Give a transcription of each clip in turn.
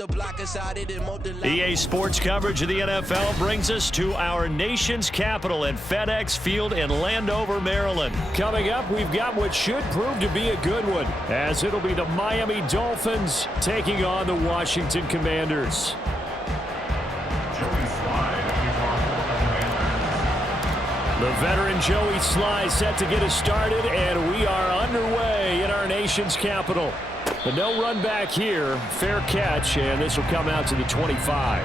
EA Sports coverage of the NFL brings us to our nation's capital at FedEx Field in Landover, Maryland. Coming up, we've got what should prove to be a good one, as it'll be the Miami Dolphins taking on the Washington Commanders. The veteran Joey Sly set to get us started, and we are underway in our nation's capital. But no run back here. Fair catch, and this will come out to the 25.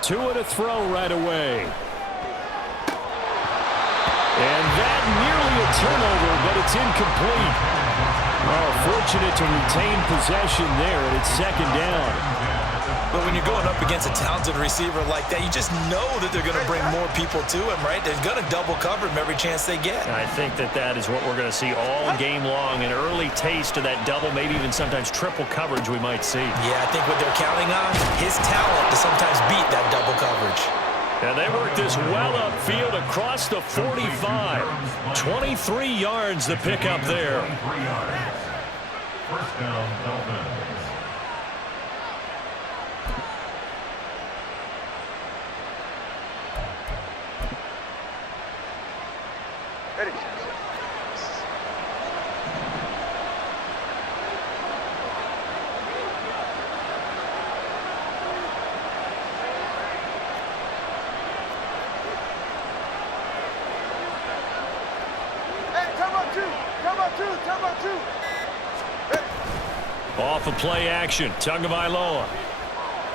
Two and a throw right away. And that nearly a turnover, but it's incomplete. Oh, fortunate to retain possession there, and it's second down. But when you're going up against a talented receiver like that, you just know that they're going to bring more people to him, right? They're going to double cover him every chance they get. And I think that is what we're going to see all game long, an early taste of that double, maybe even sometimes triple coverage we might see. Yeah, I think what they're counting on, his talent to sometimes beat that double coverage. And they work this well upfield across the 45. 23 yards the pickup there. First down, Dolphins. Off of play action, Tagovailoa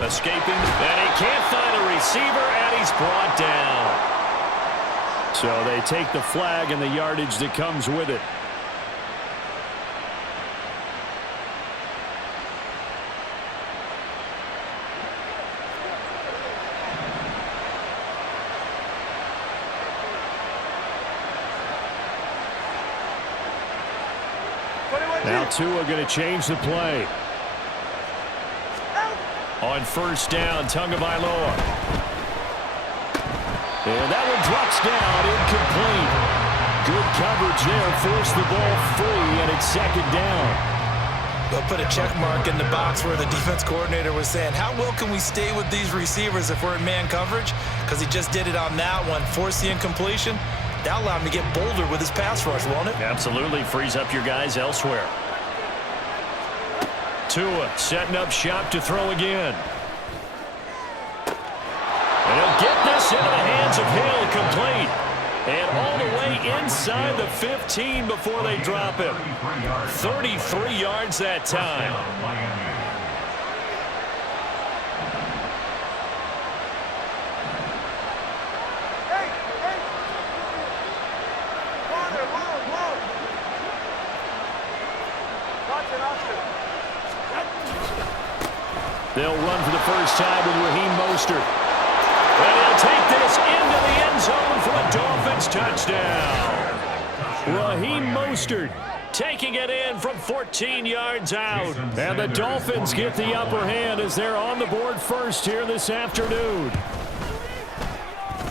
escaping, and he can't find a receiver, and he's brought down. So they take the flag and the yardage that comes with it. Now Tua going to change the play. On first down, Tagovailoa. And that one drops down, incomplete. Good coverage there, forced the ball free, and it's second down. They'll put a check mark in the box where the defense coordinator was saying, how well can we stay with these receivers if we're in man coverage? Because he just did it on that one, forced the incompletion. That'll allow him to get bolder with his pass rush, won't it? Absolutely. Frees up your guys elsewhere. Tua setting up shop to throw again. And he'll get this into the hands of Hill, complete. And all the way inside the 15 before they drop him. 33 yards that time. They'll run for the first time with Raheem Mostert. And he'll take this into the end zone for a Dolphins touchdown. Raheem Mostert taking it in from 14 yards out. And the Dolphins get the upper hand as they're on the board first here this afternoon.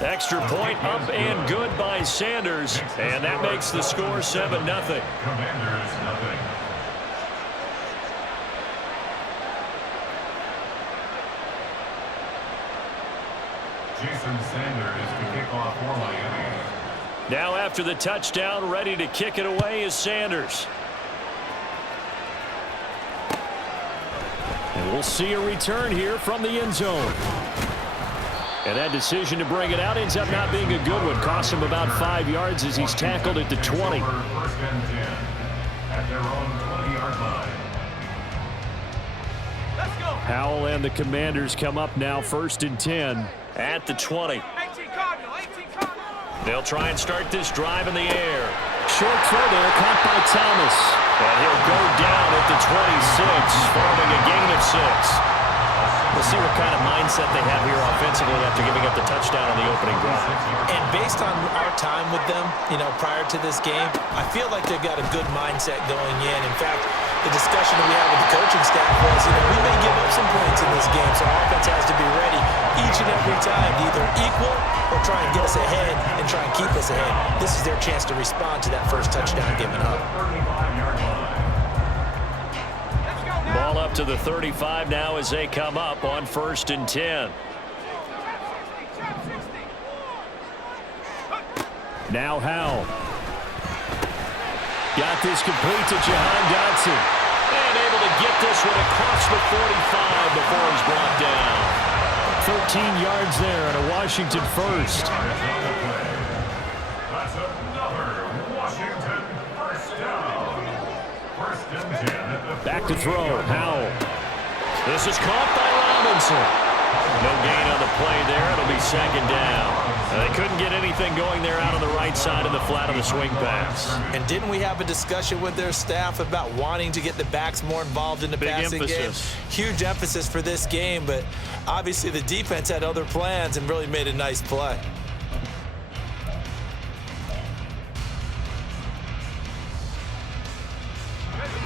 Extra point up and good by Sanders. And that makes the score 7-0. Commanders, nothing. Jason Sanders to kick off for Miami. Now after the touchdown, ready to kick it away is Sanders. And we'll see a return here from the end zone. And that decision to bring it out ends up not being a good one. Cost him about 5 yards as he's tackled at the 20. First and 10 at their own 20-yard line. Let's go. Howell and the Commanders come up now first and 10 at the 20. They'll try and start this drive in the air. Short throw there, caught by Thomas. And he'll go down at the 26, following a gain of 6. We'll see what kind of mindset they have here offensively after giving up the touchdown on the opening drive. And based on our time with them, prior to this game, I feel like they've got a good mindset going in. In fact, the discussion that we had with the coaching staff was, we may give up some points in this game, so our offense has to be ready each and every time to either equal or try and get us ahead and try and keep us ahead. This is their chance to respond to that first touchdown given up. Ball up to the 35 now as they come up on 1st and 10. Now Howell. Got this complete to Jahan Dotson. And able to get this one across the 45 before he's brought down. 13 yards there and a Washington first. That's another Washington first down. 1st and 10 at the Back to throw. Howell. This is caught by Robinson. No gain on the play there. It'll be 2nd down. They couldn't get anything going there out on the right side of the flat of the swing pass. And didn't we have a discussion with their staff about wanting to get the backs more involved in the passing game? Huge emphasis for this game, but obviously the defense had other plans and really made a nice play.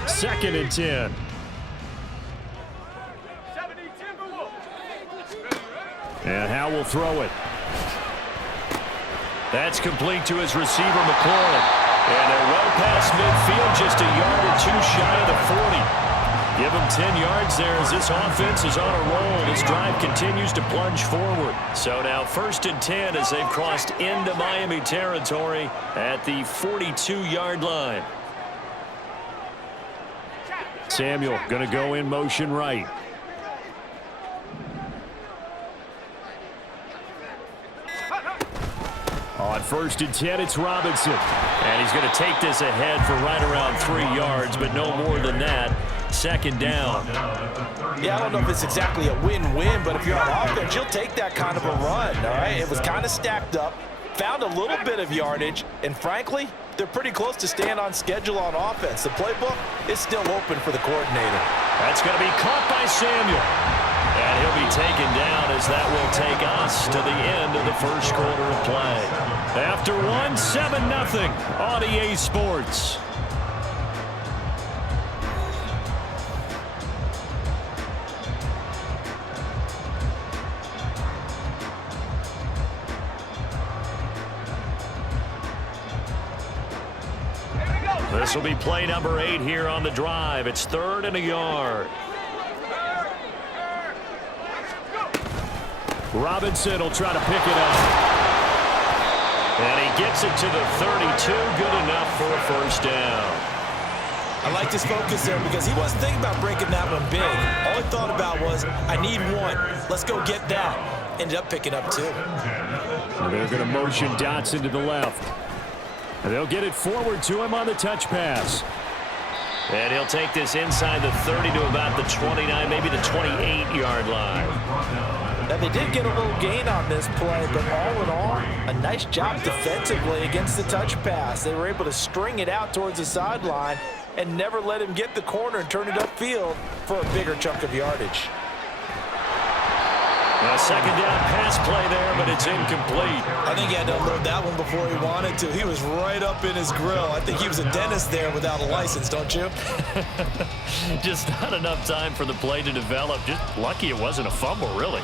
Second and 10. And Howell will throw it. That's complete to his receiver, McLaurin. And they're well past midfield, just a yard or two shy of the 40. Give him 10 yards there as this offense is on a roll. This drive continues to plunge forward. So now 1st and 10 as they've crossed into Miami territory at the 42-yard line. Samuel going to go in motion right. On 1st and 10, it's Robinson. And he's going to take this ahead for right around 3 yards, but no more than that. 2nd down. Yeah, I don't know if it's exactly a win-win, but if you're on offense, you'll take that kind of a run, all right? It was kind of stacked up, found a little bit of yardage, and frankly, they're pretty close to staying on schedule on offense. The playbook is still open for the coordinator. That's going to be caught by Samuel. And he'll be taken down as that will take us to the end of the first quarter of play. After 7-0 on EA Sports. This will be play number 8 here on the drive. It's 3rd and a yard. Robinson will try to pick it up. And he gets it to the 32. Good enough for a 1st down. I like his focus there because he wasn't thinking about breaking that one big. All he thought about was, I need one. Let's go get that. Ended up picking up 2. And they're going to motion Dotson to the left. And they'll get it forward to him on the touch pass. And he'll take this inside the 30 to about the 29, maybe the 28-yard line. Now, they did get a little gain on this play, but all in all, a nice job defensively against the touch pass. They were able to string it out towards the sideline and never let him get the corner and turn it upfield for a bigger chunk of yardage. A 2nd down pass play there, but it's incomplete. I think he had to unload that one before he wanted to. He was right up in his grill. I think he was a dentist there without a license, don't you? Just not enough time for the play to develop. Just lucky it wasn't a fumble, really.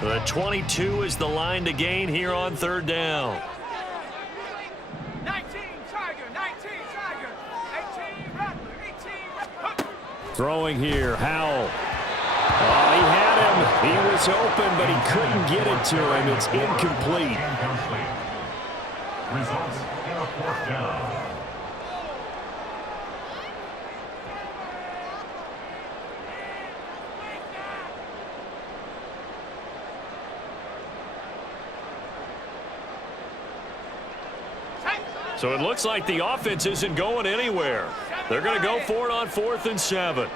The 22 is the line to gain here on 3rd down. 19 Tiger, 19 Tiger, 18 Rattler, 18 Throwing here, Howell. Oh, he had him. He was open, but he couldn't get it to him. It's incomplete. Results in a 4th down. So it looks like the offense isn't going anywhere. They're going to go for it on 4th and 7.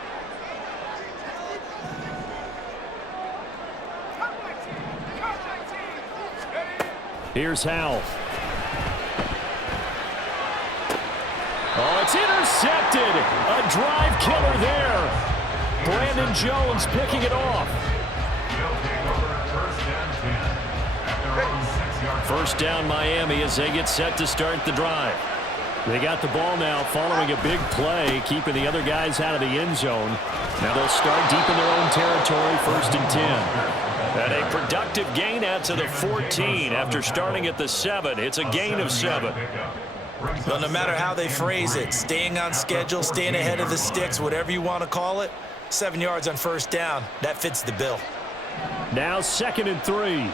Here's Howell. Oh, it's intercepted. A drive killer there. Brandon Jones picking it off. They'll take over at first and 10 at their own 6-yard. First down Miami as they get set to start the drive. They got the ball now following a big play, keeping the other guys out of the end zone. Now they'll start deep in their own territory, first and 10. And a productive gain out to the 14 after starting at the 7. It's a gain of 7. Well, no matter how they phrase it, staying on schedule, staying ahead of the sticks, whatever you want to call it, 7 yards on first down, that fits the bill. Now 2nd and 3.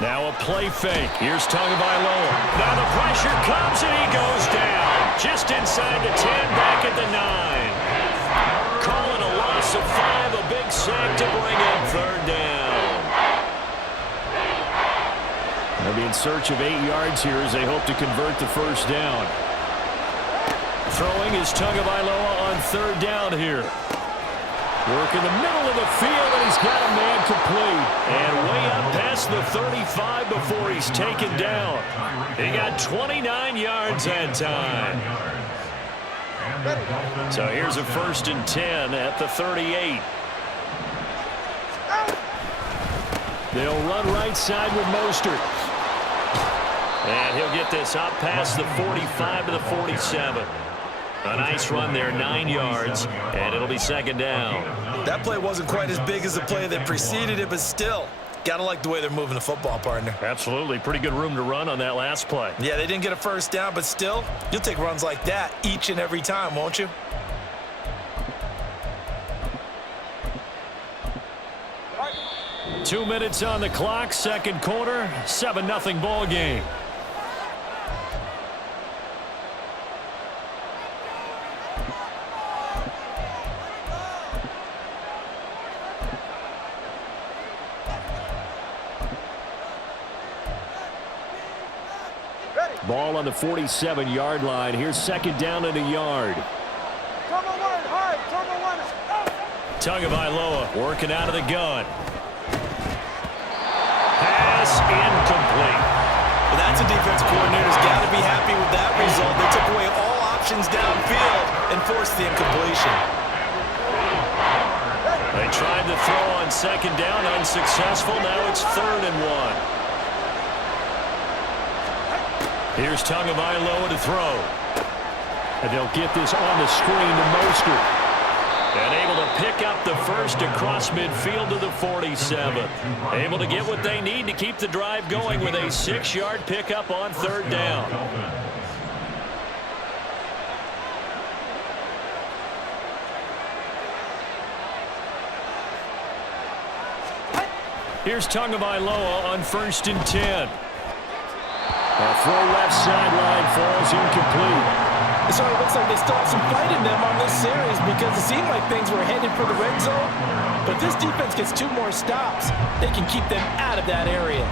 Now a play fake. Here's Tagovailoa. Now the pressure comes and he goes down. Just inside the 10, back at the 9. Calling a loss of 5, a big sack to bring in third down. They'll be in search of 8 yards here as they hope to convert the first down. Throwing is Tagovailoa on third down here. Work in the middle of the field, and he's got a man complete. And way up past the 35 before he's taken down. He got 29 yards that time. So here's a first and 10 at the 38. They'll run right side with Mostert. And he'll get this up past the 45 to the 47. A nice run there, 9 yards, and it'll be second down. That play wasn't quite as big as the play that preceded it, but still, gotta like the way they're moving the football, partner. Absolutely. Pretty good room to run on that last play. Yeah, they didn't get a first down, but still, you'll take runs like that each and every time, won't you? Right. 2 minutes on the clock, second quarter, 7-0 ball game. Ball on the 47-yard line. Here's second down and a yard. Turbo one, hard, turbo one. Tagovailoa working out of the gun. Pass incomplete. Well, that's a defense coordinator's got to be happy with that result. They took away all options downfield and forced the incompletion. They tried to throw on second down, unsuccessful. Now it's 3rd and 1. Here's Tagovailoa to throw. And they'll get this on the screen to Mostert. And able to pick up the first across midfield to the 47. Able to get what they need to keep the drive going with a 6-yard pickup on third down. Here's Tagovailoa on 1st and 10. A throw left sideline falls incomplete. So it looks like they still have some fight in them on this series because it seemed like things were headed for the red zone. But if this defense gets 2 more stops, they can keep them out of that area.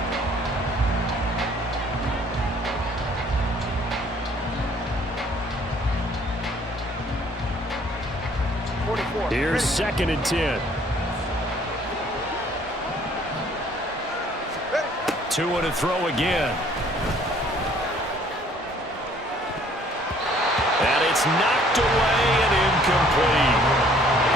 Here's 2nd and 10. 2 to throw again. And it's knocked away and incomplete.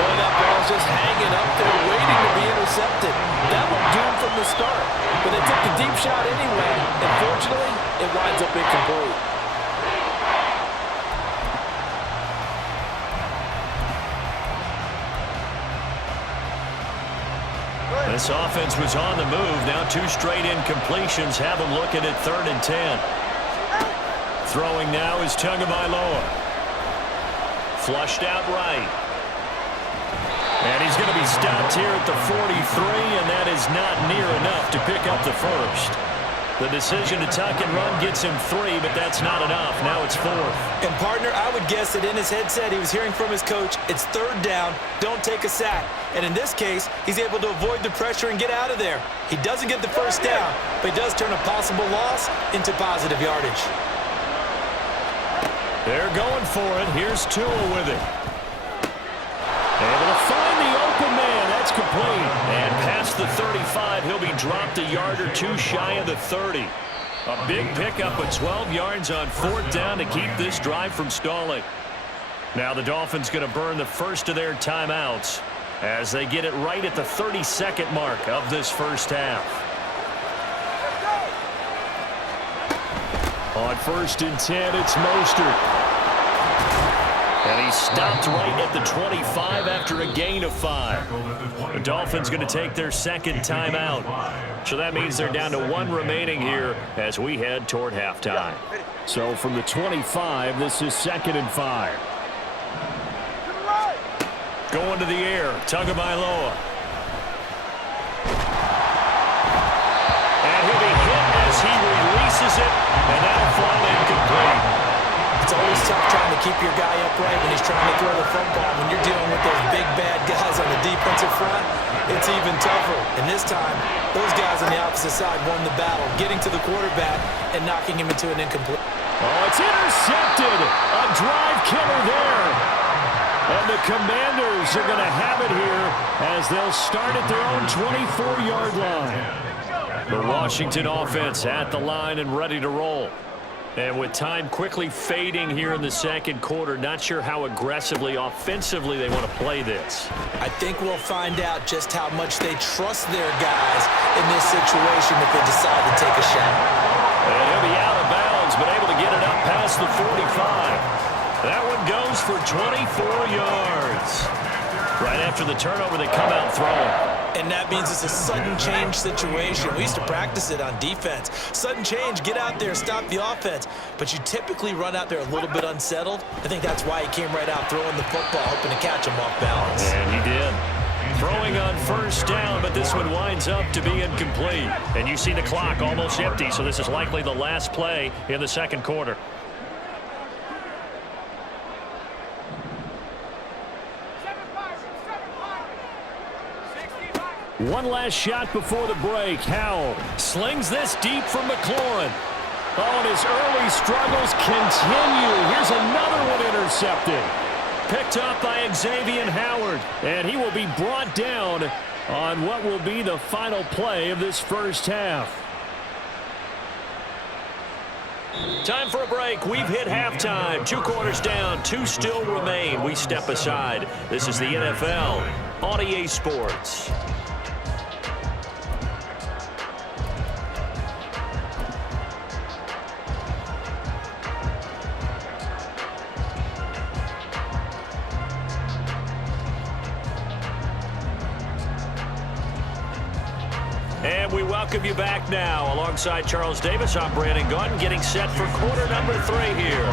Boy, that ball's just hanging up there waiting to be intercepted. That looked doomed from the start, but they took the deep shot anyway, and fortunately, it winds up incomplete. This offense was on the move. Now 2 straight incompletions have them looking at 3rd and 10. Throwing now is Tagovailoa. Flushed out right. And he's going to be stopped here at the 43, and that is not near enough to pick up the first. The decision to tuck and run gets him 3, but that's not enough. Now it's 4th. And, partner, I would guess that in his headset he was hearing from his coach, it's 3rd down, don't take a sack. And in this case, he's able to avoid the pressure and get out of there. He doesn't get the first down, but he does turn a possible loss into positive yardage. They're going for it. Here's Tua with it. Able to find the open man. That's complete. And past the 35, he'll be dropped a yard or 2 shy of the 30. A big pickup of 12 yards on 4th down to keep this drive from stalling. Now the Dolphins going to burn the first of their timeouts as they get it right at the 32nd mark of this first half. On 1st and 10, it's Mostert. And he stopped right at the 25 after a gain of 5. The Dolphins going to take their second timeout. So that means they're down to 1 remaining here as we head toward halftime. So from the 25, this is 2nd and 5. Going to the air, Tagovailoa. And he'll be hit as he releases it, and that'll fall incomplete. It's always tough trying to keep your guy upright when he's trying to throw the football. When you're dealing with those big, bad guys on the defensive front, it's even tougher. And this time, those guys on the opposite side won the battle, getting to the quarterback and knocking him into an incomplete. Oh, it's intercepted. A drive killer there. And the Commanders are going to have it here as they'll start at their own 24-yard line. The Washington offense at the line and ready to roll. And with time quickly fading here in the second quarter, not sure how aggressively, offensively they want to play this. I think we'll find out just how much they trust their guys in this situation if they decide to take a shot. And he'll be out of bounds, but able to get it up past the 45. That one goes for 24 yards. Right after the turnover, they come out throwing. And that means it's a sudden change situation. We used to practice it on defense. Sudden change, get out there, stop the offense. But you typically run out there a little bit unsettled. I think that's why he came right out throwing the football, hoping to catch him off balance. And he did. Throwing on 1st down, but this one winds up to be incomplete. And you see the clock almost empty, so this is likely the last play in the second quarter. One last shot before the break. Howell slings this deep from McLaurin. Oh, and his early struggles continue. Here's another one intercepted. Picked up by Xavier Howard. And he will be brought down on what will be the final play of this first half. Time for a break. We've hit halftime. 2 quarters down. 2 still remain. We step aside. This is the NFL on EA Sports. And we welcome you back now. Alongside Charles Davis, I'm Brandon Gunn, getting set for quarter number 3 here.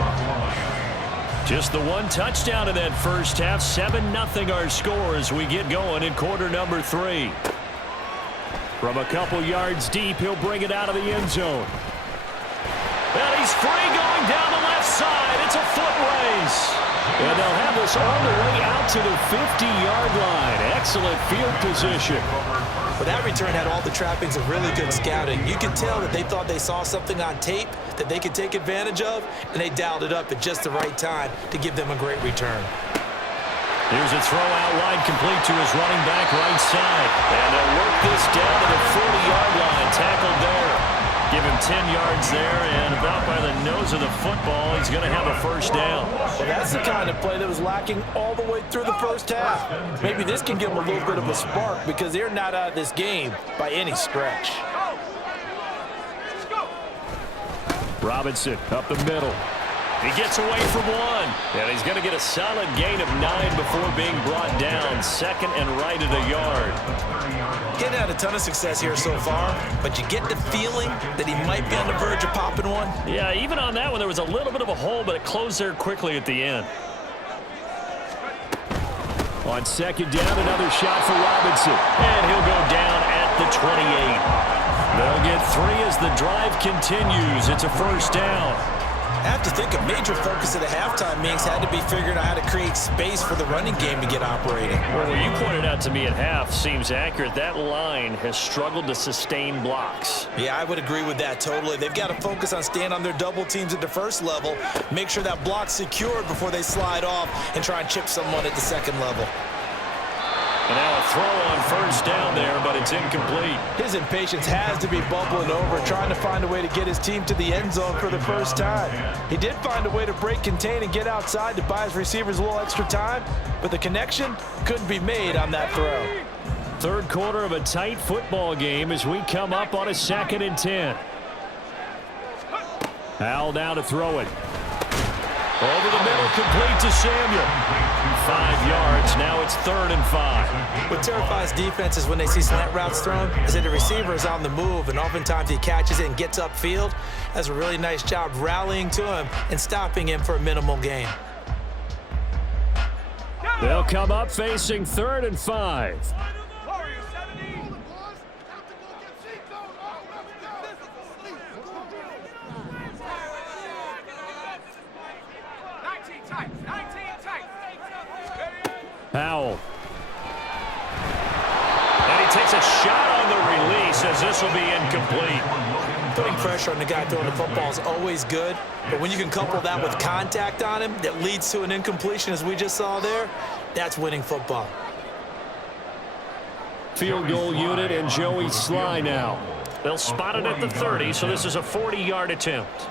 Just the 1 touchdown in that first half. 7-0 our score as we get going in quarter number 3. From a couple yards deep, he'll bring it out of the end zone. And he's free going down the left side. It's a foot race. And they'll have this all the way out to the 50-yard line. Excellent field position. But that return had all the trappings of really good scouting. You could tell that they thought they saw something on tape that they could take advantage of, and they dialed it up at just the right time to give them a great return. Here's a throw out wide, complete to his running back right side. And they'll work this down to the 40-yard line. Tackled there. Give him 10 yards there, and about by the nose of the football, he's going to have a first down. Well, that's the kind of play that was lacking all the way through the first half. Maybe this can give them a little bit of a spark because they're not out of this game by any stretch. Robinson up the middle. He gets away from 1, and he's going to get a solid gain of 9 before being brought down. 2nd and right at a yard. Getting had a ton of success here so far, but you get the feeling that he might be on the verge of popping one. Yeah, even on that one, there was a little bit of a hole, but it closed there quickly at the end. On 2nd down, another shot for Robinson, and he'll go down at the 28. They'll get 3 as the drive continues. It's a first down. I have to think a major focus of the halftime meetings had to be figuring out how to create space for the running game to get operating. Well, what you pointed out to me at half seems accurate. That line has struggled to sustain blocks. Yeah, I would agree with that totally. They've got to focus on staying on their double teams at the first level, make sure that block's secured before they slide off and try and chip someone at the second level. And now a throw on first down there, but it's incomplete. His impatience has to be bubbling over, trying to find a way to get his team to the end zone for the first time. He did find a way to break contain and get outside to buy his receivers a little extra time, but the connection couldn't be made on that throw. Third quarter of a tight football game as we come up on a 2nd and 10. Howell now to throw it. Over the middle, complete to Samuel. 5 yards. Now it's 3rd and 5. What terrifies defenses when they see slant routes thrown is that the receiver is on the move, and oftentimes he catches it and gets upfield. Does a really nice job rallying to him and stopping him for a minimal gain. They'll come up facing 3rd and 5. Howell. And he takes a shot on the release as this will be incomplete. Putting pressure on the guy throwing the football is always good, but when you can couple that with contact on him that leads to an incompletion as we just saw there, that's winning football. Field goal unit and Joey Sly now. They'll spot it at the 30, so this is a 40-yard attempt.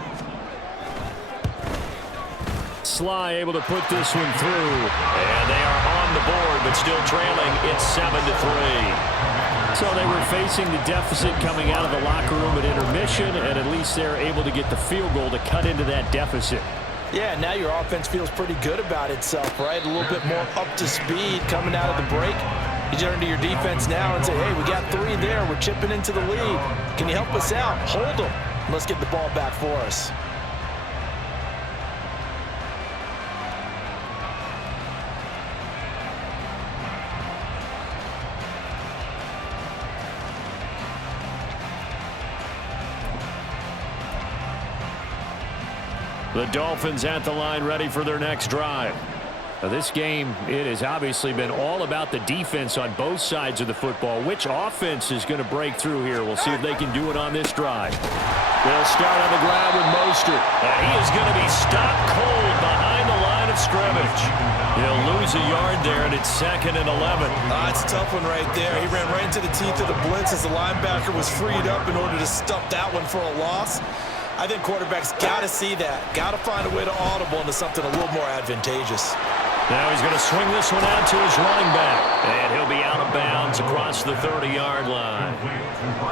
Sly able to put this one through. And they are on the board, but still trailing. It's 7-3. So they were facing the deficit coming out of the locker room at intermission, and at least they're able to get the field goal to cut into that deficit. Yeah, now your offense feels pretty good about itself, right? A little bit more up to speed coming out of the break. You turn to your defense now and say, hey, we got 3 there. We're chipping into the lead. Can you help us out? Hold them. Let's get the ball back for us. The Dolphins at the line ready for their next drive. Now this game, it has obviously been all about the defense on both sides of the football. Which offense is going to break through here? We'll see if they can do it on this drive. They'll start on the ground with Mostert. And he is going to be stopped cold behind the line of scrimmage. He'll lose a yard there, and it's 2nd and 11. It's a tough one right there. He ran right into the teeth of the blitz as the linebacker was freed up in order to stuff that one for a loss. I think quarterbacks got to see that. Got to find a way to audible into something a little more advantageous. Now he's going to swing this one out to his running back. And he'll be out of bounds across the 30-yard line.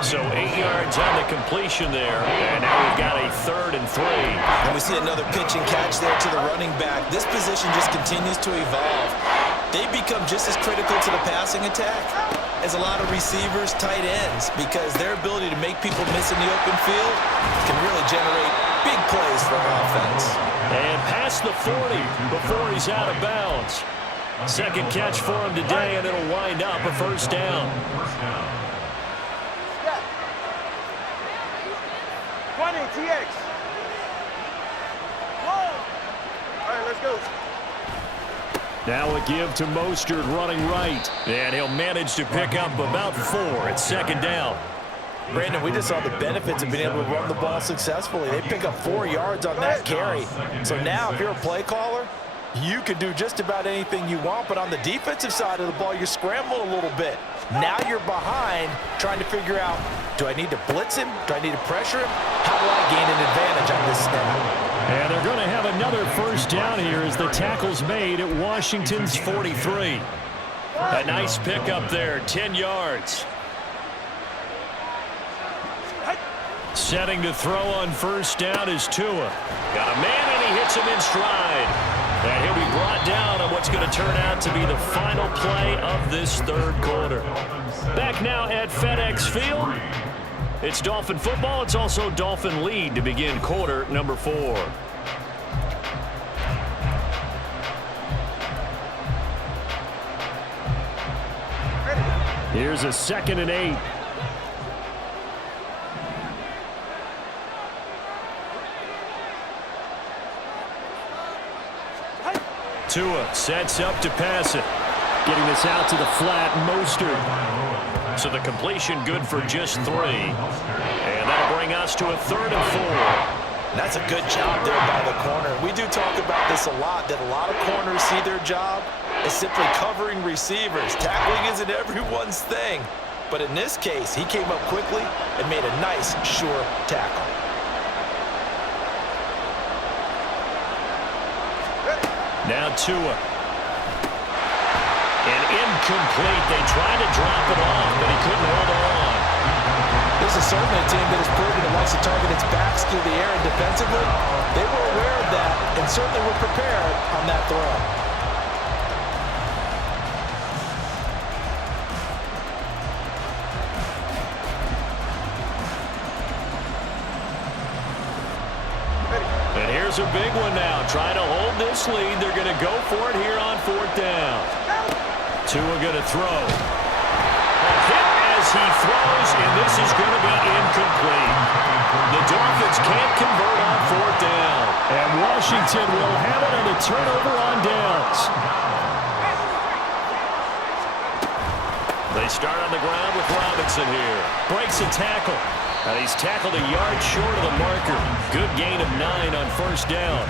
So 8 yards on the completion there. And now we've got a 3rd and 3. And we see another pitch and catch there to the running back. This position just continues to evolve. They become just as critical to the passing attack as a lot of receivers, tight ends, because their ability to make people miss in the open field can really generate big plays for an offense. And past the 40 before he's out of bounds. Second catch for him today, and it'll wind up a 1st down. 20, TX. Whoa. All right, let's go. Now a give to Mostert running right. And he'll manage to pick up about 4 at 2nd down. Brandon, we just saw the benefits of being able to run the ball successfully. They pick up 4 yards on that carry. So now if you're a play caller, you can do just about anything you want. But on the defensive side of the ball, you scramble a little bit. Now you're behind trying to figure out, do I need to blitz him? Do I need to pressure him? How do I gain an advantage on this snap? And they're going to have another 1st down here as the tackle's made at Washington's 43. A nice pickup there, 10 yards. Setting to throw on 1st down is Tua. Got a man and he hits him in stride. And he'll be brought down on what's going to turn out to be the final play of this 3rd quarter. Back now at FedEx Field. It's Dolphin football. It's also Dolphin lead to begin quarter number 4. Here's a 2nd and 8. Tua sets up to pass it. Getting this out to the flat, Mostert. So the completion good for just 3. And that'll bring us to a 3rd and 4. That's a good job there by the corner. We do talk about the this a lot, that a lot of corners see their job as simply covering receivers. Tackling isn't everyone's thing. But in this case, he came up quickly and made a nice, sure tackle. Now Tua. And incomplete. They tried to drop it off, but he couldn't hold on. This is certainly a team that has proven it likes to target its backs through the air and defensively. They were aware of that and certainly were prepared on that throw. And here's a big one now. Trying to hold this lead. They're going to go for it here on 4th down. Tua going to throw. A hit as he throws, and this is going to be incomplete. The Dolphins can't convert on 4th down. And Washington will have it on a turnover on downs. They start on the ground with Robinson here. Breaks a tackle. And he's tackled a yard short of the marker. Good gain of 9 on 1st down.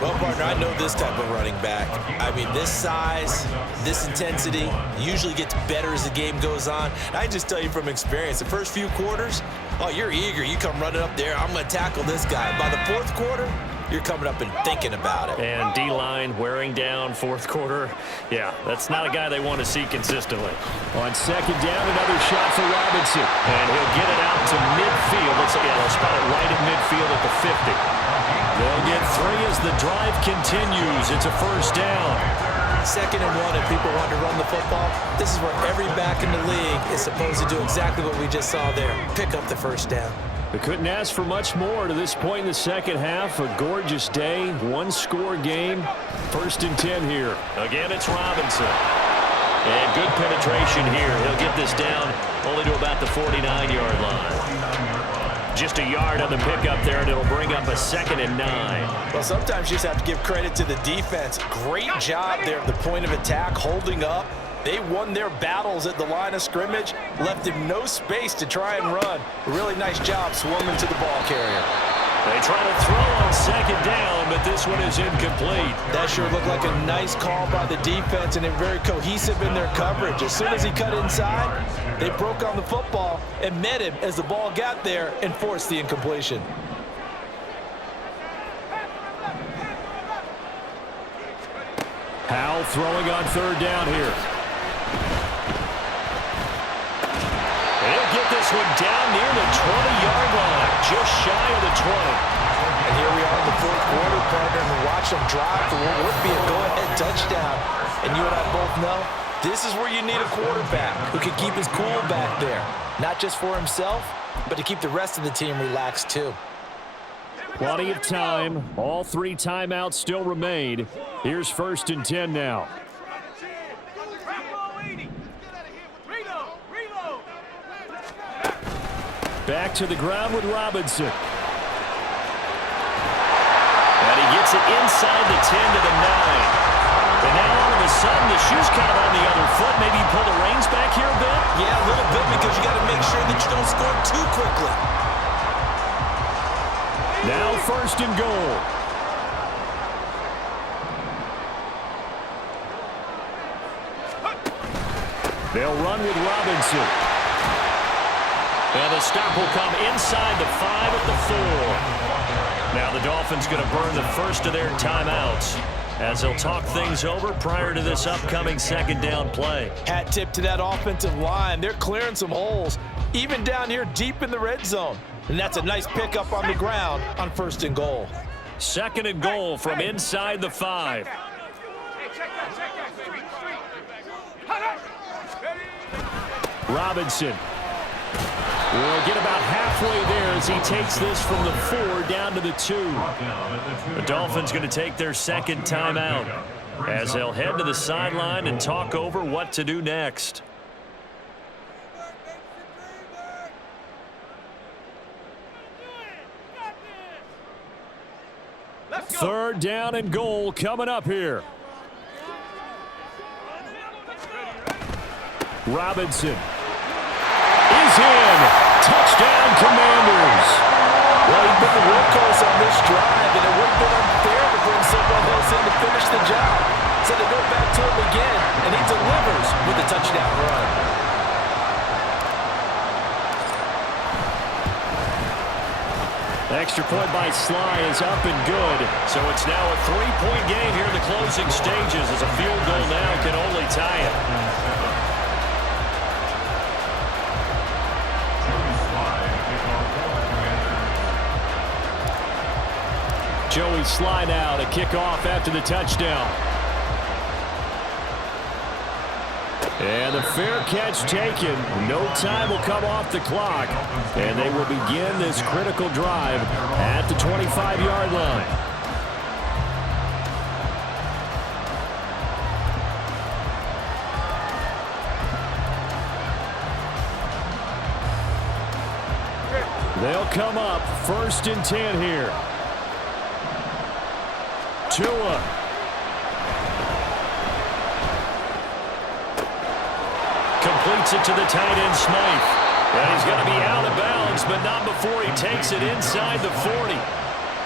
Well, partner, I know this type of running back. I mean, this size, this intensity usually gets better as the game goes on. And I just tell you from experience, the first few quarters, oh, you're eager. You come running up there, I'm going to tackle this guy. By the 4th quarter, you're coming up and thinking about it. And D-line wearing down 4th quarter. Yeah, that's not a guy they want to see consistently. On 2nd down, another shot for Robinson. And he'll get it out to midfield. They'll spot it right at midfield at the 50. They'll get 3 as the drive continues. It's a 1st down. 2nd and 1, if people want to run the football, this is where every back in the league is supposed to do exactly what we just saw there. Pick up the 1st down. They couldn't ask for much more to this point in the second half. A gorgeous day, one-score game. 1st and 10 here. Again, it's Robinson. And good penetration here. He'll get this down only to about the 49-yard line. Just a yard on the pickup there, and it'll bring up a 2nd and 9. Well, sometimes you just have to give credit to the defense. Great job there at the point of attack, holding up. They won their battles at the line of scrimmage, left him no space to try and run. A really nice job swarming to the ball carrier. They try to throw on 2nd down, but this one is incomplete. That sure looked like a nice call by the defense, and they're very cohesive in their coverage. As soon as he cut inside, they broke on the football and met him as the ball got there and forced the incompletion. Howell throwing on 3rd down here. He'll get this one down near the 20-yard line, just shy of the 20. And here we are in the 4th quarter, partner, and watch them drive for what would be a go-ahead touchdown. And you and I both know this is where you need a quarterback who can keep his cool back there, not just for himself, but to keep the rest of the team relaxed too. Plenty of time. All 3 timeouts still remain. Here's 1st and 10 now. Back to the ground with Robinson. And he gets it inside the 10 to the 9. And now all of a sudden the shoe's kind of on the other foot. Maybe you pull the reins back here a bit? Yeah, a little bit, because you got to make sure that you don't score too quickly. Now 1st and goal. They'll run with Robinson. And the stop will come inside the 5 at the 4. Now the Dolphins going to burn the first of their timeouts as they'll talk things over prior to this upcoming 2nd down play. Hat tip to that offensive line. They're clearing some holes, even down here deep in the red zone. And that's a nice pickup on the ground on 1st and goal. 2nd and goal from inside the 5. Robinson will get about halfway there as he takes this from the 4 down to the 2. The Dolphins going to take their 2nd timeout as they'll head to the sideline and talk over what to do next. Third down and goal coming up here. Robinson is in. Touchdown, Commanders. Well, he's been the workhorse on this drive, and it would have been unfair to bring someone throw by Sly is up and good. So it's now a 3-point game here in the closing stages as a field goal now can only tie it. Joey Sly now to kick off after the touchdown. And the fair catch taken. No time will come off the clock. And they will begin this critical drive at the 25-yard line. They'll come up 1st and 10 here. Tua. Completes it to the tight end, Smythe. And he's going to be out of bounds, but not before he takes it inside the 40.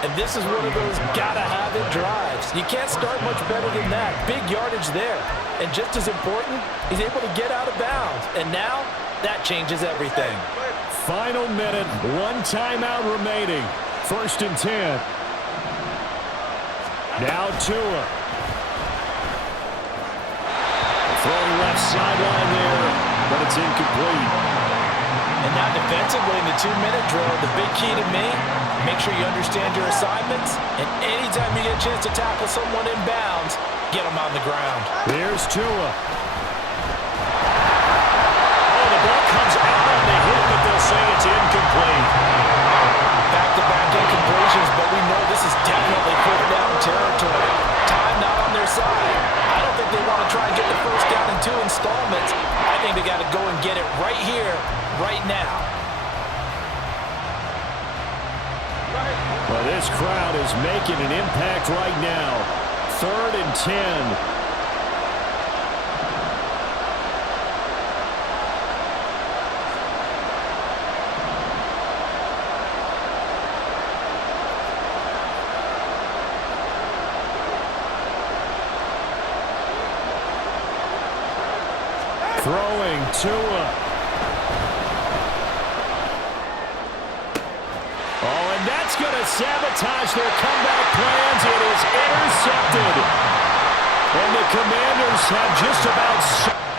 And this is one of those gotta-have-it drives. You can't start much better than that. Big yardage there. And just as important, he's able to get out of bounds. And now, that changes everything. Final minute, 1 timeout remaining. 1st and 10. Now Tua. Throwing left sideline there, but it's incomplete. And now defensively in the 2-minute drill, the big key to me, make sure you understand your assignments, and anytime you get a chance to tackle someone in bounds, get them on the ground. Here's Tua. Oh, the ball comes out on the hit, but they'll say it's incomplete. Back-to-back incompletions, but we know this is definitely fourth down territory. Time not on their side. I don't think they want to try and get the first down in 2 installments. I think they got to go and get it right here, right now. Well, this crowd is making an impact right now. 3rd and 10. Throwing Tua. Oh, and that's going to sabotage their comeback plans. It is intercepted. And the Commanders have just about...